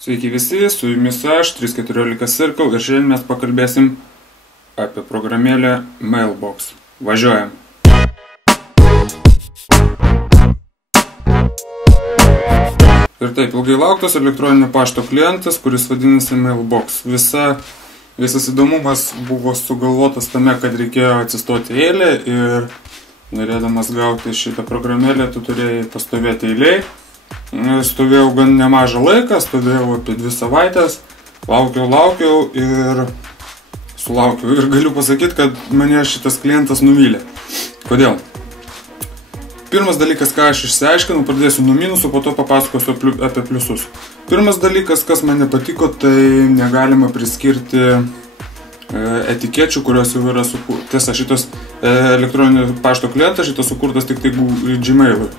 Sveiki visi, su jumis aš, 314 Circle, ir šiandien mes pakalbėsim apie programėlę Mailbox. Važiuojam! Ir taip, ilgai lauktas elektroninio pašto klientas, kuris vadinasi Mailbox. Visas įdomumas buvo sugalvotas tame, kad reikėjo atsistoti eilę ir norėdamas gauti šitą programėlę, tu turėjai pastovėti eilėj. Stovėjau gan nemažą laiką, stovėjau apie 2 savaitės, laukiau ir sulaukiau. Ir galiu pasakyti, kad mane šitas klientas nuvylė. Kodėl? Pirmas dalykas, ką aš išsiaiškinau, pradėsiu nuo minusų, po to papasakosiu apie pliusus. Pirmas dalykas, kas man nepatiko, tai negalima priskirti etikečių, kurios jau yra sukurtas. Tiesa, šitas elektroninio pašto klientas, šitas sukurtas tik tai Gmail'ui.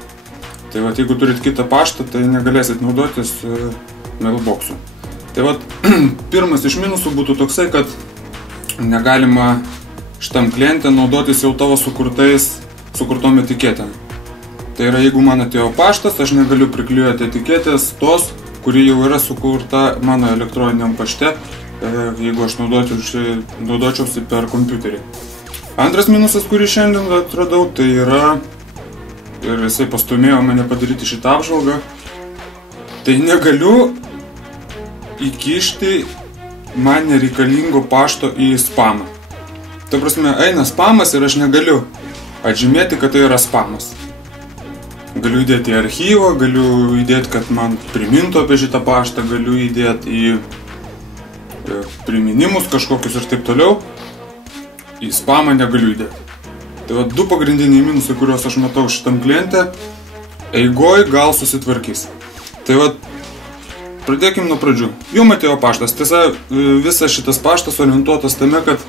Tai vat, jeigu turit kitą paštą, tai negalėsit naudotis Mailbox'u. Tai vat, pirmas iš minusų būtų toksai, kad negalima šitam klientė naudotis jau tavo sukurtom etiketėm. Tai yra, jeigu man atėjo paštas, aš negaliu priklijuoti etiketės tos, kuri jau yra sukurta mano elektroniniam pašte, jeigu aš naudočiausi per kompiuterį. Antras minusas, kurį šiandien atradau, tai yra, ir jisai pastumėjo mane padaryti šitą apžvalgą, tai negaliu įkišti man nereikalingo pašto į spamą. Ta prasme, eina spamas ir aš negaliu atžymėti, kad tai yra spamas. Galiu įdėti į archyvą, galiu įdėti, kad man primintų apie šitą paštą, galiu įdėti į priminimus kažkokius ir taip toliau. Į spamą negaliu įdėti. Tai va, 2 pagrindiniai minusai, kuriuos aš matau šitam kliente, eigoj gal susitvarkys. Tai va, pradėkim nuo pradžių. Jums atėjo paštas. Tiesa, visas šitas paštas orientuotas tame, kad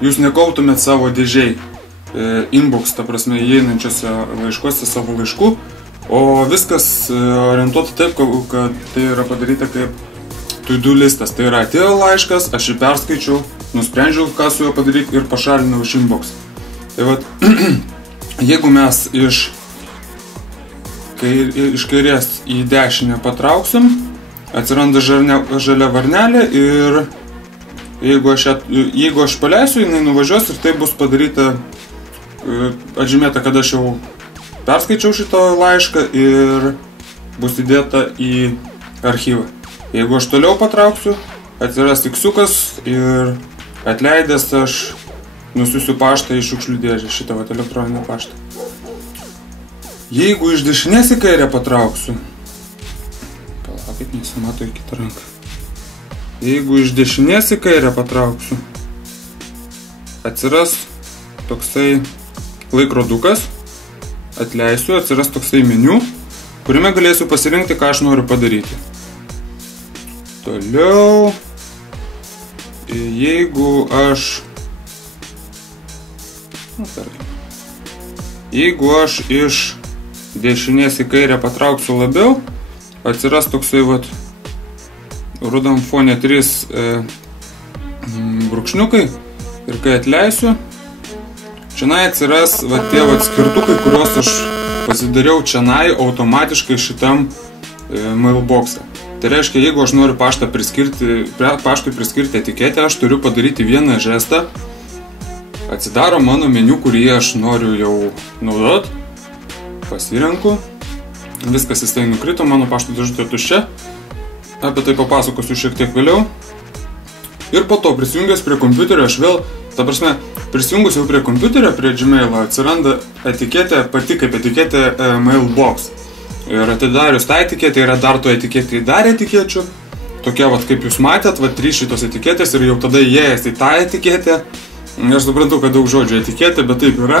jūs nekautumėt savo dėžiai inbox, ta prasme, įeinančiose laiškuose savo laiškų, o viskas orientuota taip, kad tai yra padaryta kaip to-do listas. Tai yra, atėjo laiškas, aš jį perskaičiau, nusprendžiau, ką su juo padaryti ir pašalinau iš inbox. Tai vat, jeigu mes iš kairės į dešinę patrauksim, atsiranda žalia varnelė ir jeigu aš paleisiu, jinai nuvažiuos ir tai bus padaryta, atžymėta, kad aš jau perskaičiau šitą laišką ir bus įdėta į archyvą. Jeigu aš toliau patrauksiu, atsiras iksiukas ir atleidęs aš nusiųsiu paštą į šiukšlių dėžę, šitą vat elektroninę paštą. Jeigu iš dešinės į kairę patrauksiu, palaukit, nesimato į kitą ranką. Jeigu iš dešinės į kairę patrauksiu, atsiras toksai laikrodukas, atleisiu, atsiras toksai meniu, kuriame galėsiu pasirinkti, ką aš noriu padaryti. Toliau, jeigu aš iš dešinės į kairę patrauksiu labiau, atsiras toksai vat rudam fone 3 brūkšniukai ir kai atleisiu, čianai atsiras vat tie vat skirtukai, kuriuos aš pasidariau čianai automatiškai šitam Mailbox'e. Tai reiškia, jeigu aš noriu paštui priskirti etiketę, aš turiu padaryti vieną žestą, atsidaro mano meniu, kurį aš noriu jau naudot, pasirenku, viskas jisai nukrito, mano pašto dėžutė tuščia, apie tai papasakosiu šiek tiek vėliau. Ir po to prisijungęs prie kompiuterio, aš vėl, ta prasme, prisijungus jau prie kompiuterio, prie Gmail'o, atsiranda etiketė, pati kaip etiketė Mailbox. Ir atidarius tą etiketę yra dar to etiketį dar etikečių, tokia vat kaip jūs matėt, vat 3 šitos etiketės ir jau tada įėjęs į tą etiketę. Aš suprantu, kad daug žodžių etiketė, bet taip yra.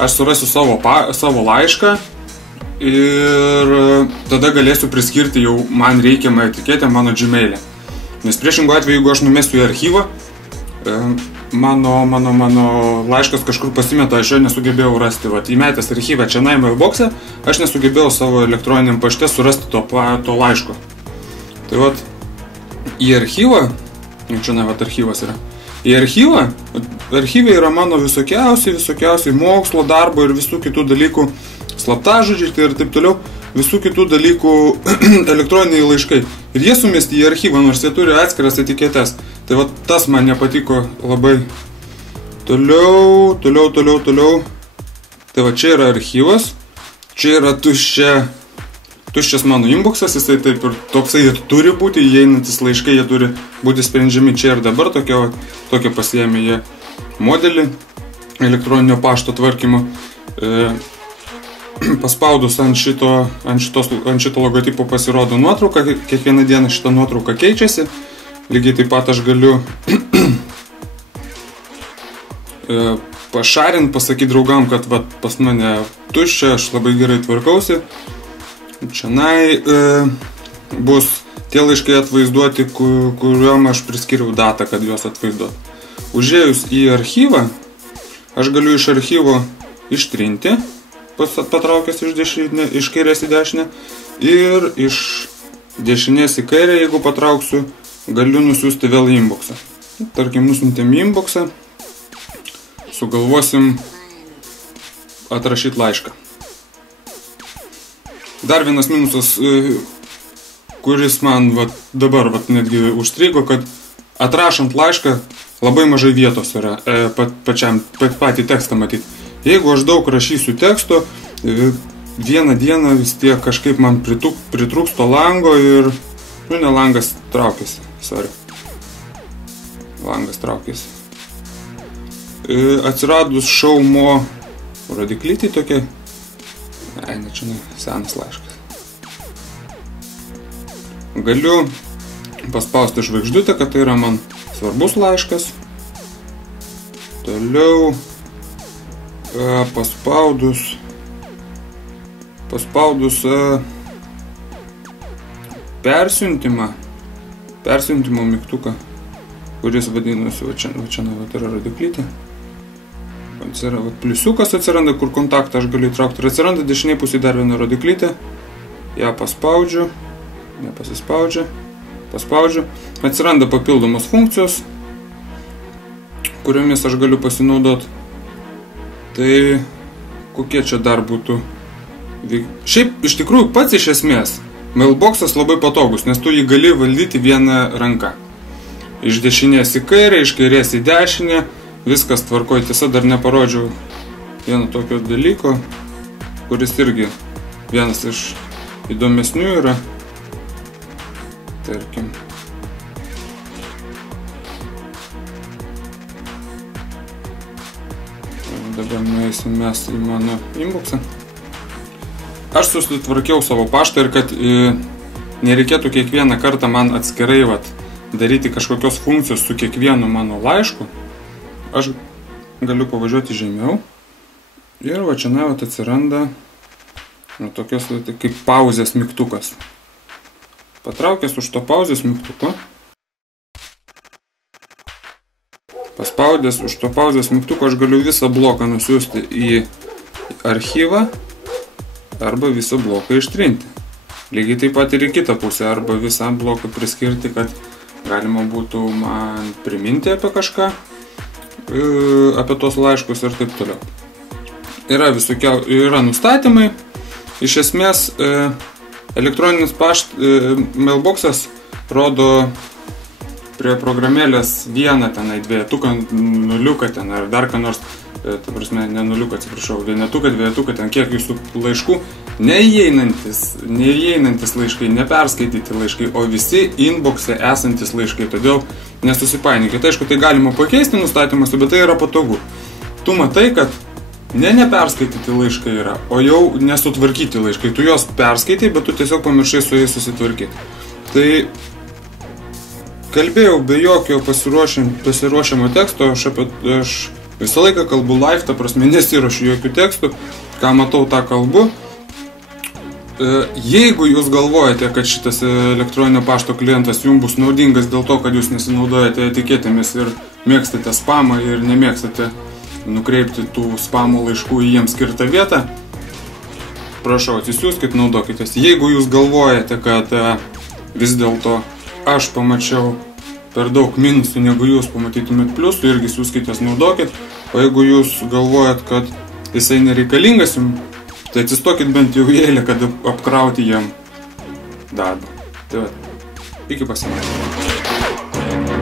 Aš surasiu savo laišką ir tada galėsiu priskirti jau man reikiamą etiketę mano Gmail'e. Nes priešingų atveju, jeigu aš numesiu į archyvą, mano laiškas kažkur pasimeta, aš jo nesugebėjau rasti. Vat, įmetęs archyvą čia Mailbox'e, aš nesugebėjau savo elektroniniam pašte surasti to laiško. Tai vat, į archyvą, čia vat archyvas yra, į archyvai yra mano visokiausiai mokslo, darbo ir visų kitų dalykų slaptažodžiai ir taip toliau. visų kitų dalykų elektroniniai laiškai. Ir jie sumesti į archyvą, nors jie turi atskiras etiketes. Tai va tas man nepatiko labai. Toliau. Tai va čia yra archyvas. Čia yra tuščias mano inboxas, jisai taip ir toksai ir turi būti, įeinantis laiškai, jie turi būti sprendžiami čia ir dabar, tokia pasiėmė jie modelį elektroninio pašto tvarkymo. Paspaudus ant šito logotipo pasirodo nuotrauka, kiekvieną dieną šita nuotrauka keičiasi, lygiai taip pat aš galiu pašarinti, pasakyti draugam, kad va, pas mane tuščia, aš labai gerai tvarkausi. Čianai bus tie laiškai atvaizduoti, kuriuom aš priskiriau datą, kad juos atvaizduoti. Užėjus į archyvą, aš galiu iš archyvo ištrinti, patraukęs iš kairės į dešinę, ir iš dešinės į kairę, jeigu patrauksiu, galiu nusiųsti vėl į inboxą. Tarkim, nusiuntėm į inboxą, sugalvosim atrašyti laišką. Dar vienas minusas, kuris man dabar netgi užstrigo, kad atrašant laišką labai mažai vietos yra patį tekstą matyti. Jeigu aš daug rašysiu teksto, vieną dieną vis tiek kažkaip man pritrūks to lango ir, ne langas traukėsi, langas traukėsi. Atsiradus šaumo rodiklytį tokia, ne čia senas laiškas. Galiu paspausti žvaigždutę, kad tai yra man svarbus laiškas. Toliau paspaudus persiuntimo mygtuką, kuris vadinasi, va čia yra rodiklytė. Pliusiukas atsiranda, kur kontaktą aš galiu įtraukti. Ir atsiranda dešiniai pusėje dar viena rodiklytė. Ja paspaudžiu, nepasispaudžia, paspaudžiu. Atsiranda papildomos funkcijos, kuriomis aš galiu pasinaudoti. Tai kokie čia dar būtų? Šiaip iš tikrųjų pats iš esmės mailboxas labai patogus, nes tu jį gali valdyti vieną ranką. Iš dešinės į kairę, iš kairės į dešinę. Viskas tvarkoj, tiesa dar neparodžiau vieno tokio dalyko, kuris irgi vienas iš įdomesnių yra. Tarkim. Dabar nueisim mes į mano inboxą. Aš susitvarkiau savo paštą ir kad nereikėtų kiekvieną kartą man atskirai daryti kažkokios funkcijos su kiekvienu mano laišku. Aš galiu pavažiuoti žemiau ir va čia atsiranda tokios kaip pauzės mygtukas. Patraukęs už to pauzės mygtuko, paspaudęs už to pauzės mygtuko, aš galiu visą bloką nusiųsti į archyvą arba visą bloką ištrinti. Lygiai taip pat ir į kitą pusę, arba visą bloką priskirti, kad galima būtų man priminti apie kažką, apie tos laiškus ir taip toliau. Yra nustatymai. Iš esmės elektroninis mailboxas rodo prie programėlės vieną tenai dvejetuką, nuliuką ten ar dar ką nors, ta prasme, ne nuliuką, atsiprašau, vienetuką, dvejetuką, ten kiek jūsų laiškų, neįeinantis laiškai, neperskaityti laiškai, o visi inboxe esantis laiškai, todėl nesusipaininkite. Aišku, tai galima pakeisti nustatymuose, bet tai yra patogu. Tu matai, kad neperskaityti laiškai yra, o jau nesutvarkyti laiškai. Tu juos perskaitai, bet tu tiesiog pamiršai su jais susitvarkyti. Tai kalbėjau be jokio pasiruošiamo teksto, aš visą laiką kalbu live, ta prasme, nesiruošiu jokių tekstų, ką matau, tą kalbu. Jeigu jūs galvojate, kad šitas elektroninio pašto klientas jums bus naudingas dėl to, kad jūs nesinaudojate etiketėmis ir mėgstate spamą ir nemėgstate nukreipti tų spamo laiškų į jiems skirtą vietą, prašau, atsisiųskit, naudokitės. Jeigu jūs galvojate, kad vis dėlto aš pamačiau per daug minusų, negu jūs pamatytumėt pliusų, irgi siūskitės, naudokit. O jeigu jūs galvojat, kad jisai nereikalingas jums, Tai atsistokit bent jau eilę, kad apkrauti jam darbą. Tai va, iki pasimatymo.